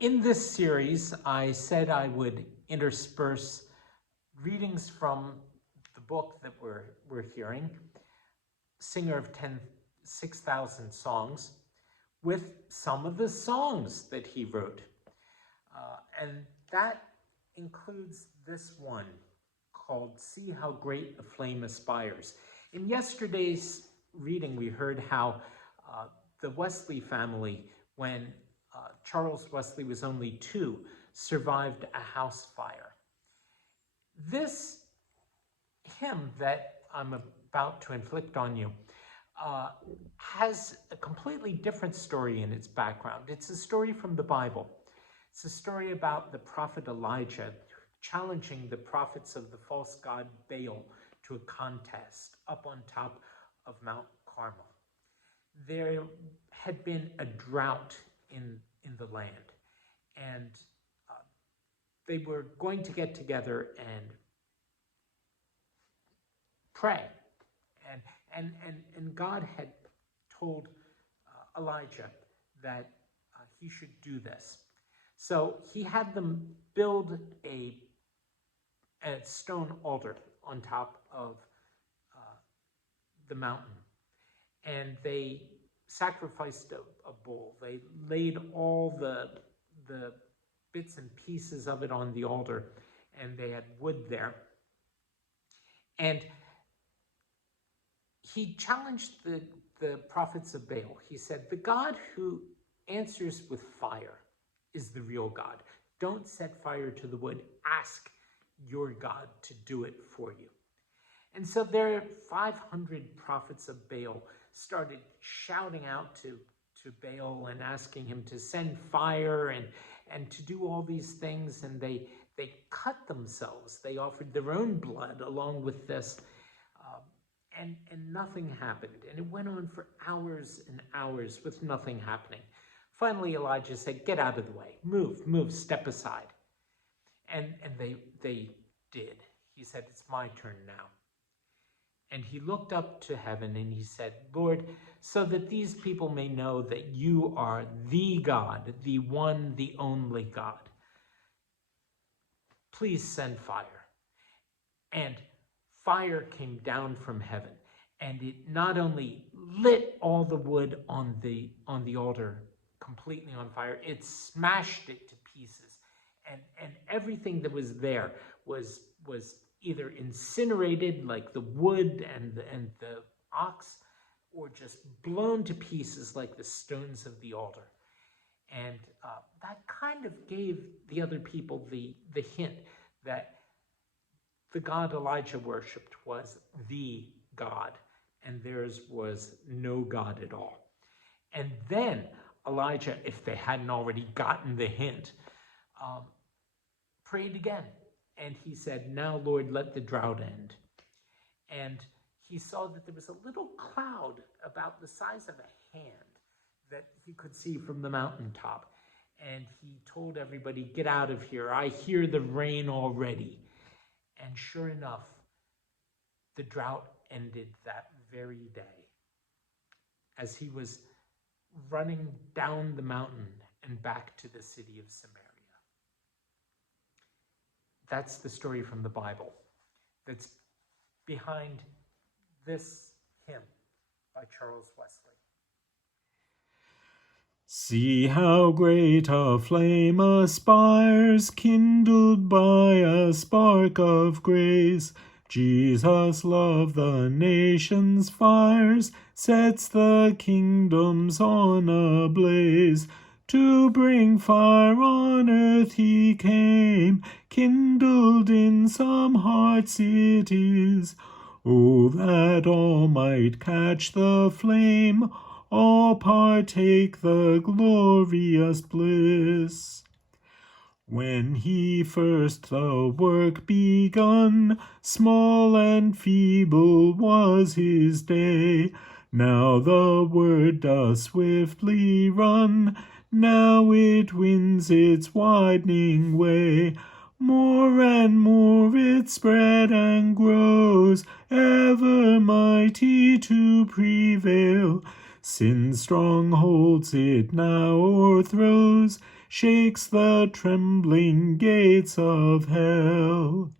In this series, I said I would intersperse readings from the book that we're hearing, Singer of 6,000 Songs, with some of the songs that he wrote. And that includes this one called See How Great a Flame Aspires. In yesterday's reading, we heard how the Wesley family, when Charles Wesley was only 2, survived a house fire. This hymn that I'm about to inflict on you has a completely different story in its background. It's a story from the Bible. It's a story about the prophet Elijah challenging the prophets of the false god Baal to a contest up on top of Mount Carmel. There had been a drought in the land, and they were going to get together and pray. And God had told Elijah that he should do this. So he had them build a stone altar on top of the mountain. And they sacrificed a bull. They laid all the bits and pieces of it on the altar, and they had wood there. And he challenged the prophets of Baal. He said, the God who answers with fire is the real God. Don't set fire to the wood. Ask your God to do it for you. And so there 500 prophets of Baal started shouting out to Baal and asking him to send fire and to do all these things. And they cut themselves. They offered their own blood along with this. And nothing happened. And it went on for hours and hours with nothing happening. Finally, Elijah said, get out of the way. Move, step aside. And they did. He said, it's my turn now. And he looked up to heaven and he said, Lord, so that these people may know that you are the God, the one, the only God, please send fire. And fire came down from heaven, and it not only lit all the wood on the altar completely on fire, it smashed it to pieces, and everything that was there was either incinerated, like the wood and the ox, or just blown to pieces like the stones of the altar. And that kind of gave the other people the hint that the God Elijah worshipped was the God, and theirs was no God at all. And then Elijah, if they hadn't already gotten the hint, prayed again. And he said, now, Lord, let the drought end. And he saw that there was a little cloud about the size of a hand that he could see from the mountaintop. And he told everybody, get out of here. I hear the rain already. And sure enough, the drought ended that very day as he was running down the mountain and back to the city of Samaria. That's the story from the Bible that's behind this hymn by Charles Wesley. See how great a flame aspires, kindled by a spark of grace. Jesus' love the nations fires, sets the kingdoms on a blaze. To bring fire on earth he came, kindled in some hearts it is. Oh, that all might catch the flame, all partake the glorious bliss. When he first the work begun, small and feeble was his day. Now the word doth swiftly run, now it wins its widening way. More and more it spread and grows, ever mighty to prevail. Sin's strongholds it now o'erthrows, shakes the trembling gates of hell.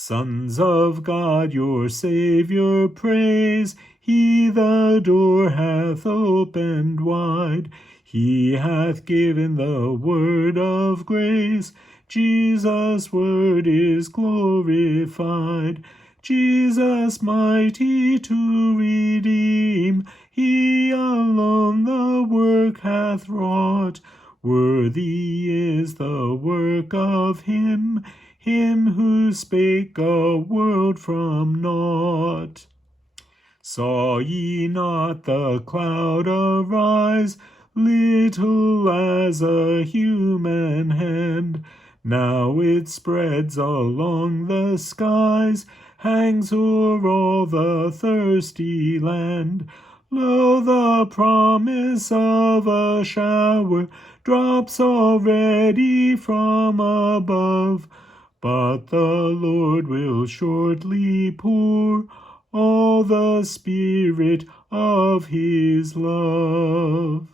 Sons of God, your Saviour praise. He the door hath opened wide. He hath given the word of grace. Jesus' word is glorified. Jesus mighty to redeem. He alone the work hath wrought. Worthy is the work of him who spake a world from naught. Saw ye not the cloud arise, little as a human hand? Now it spreads along the skies, hangs o'er all the thirsty land. Lo, the promise of a shower drops already from above. But the Lord will shortly pour all the Spirit of his love.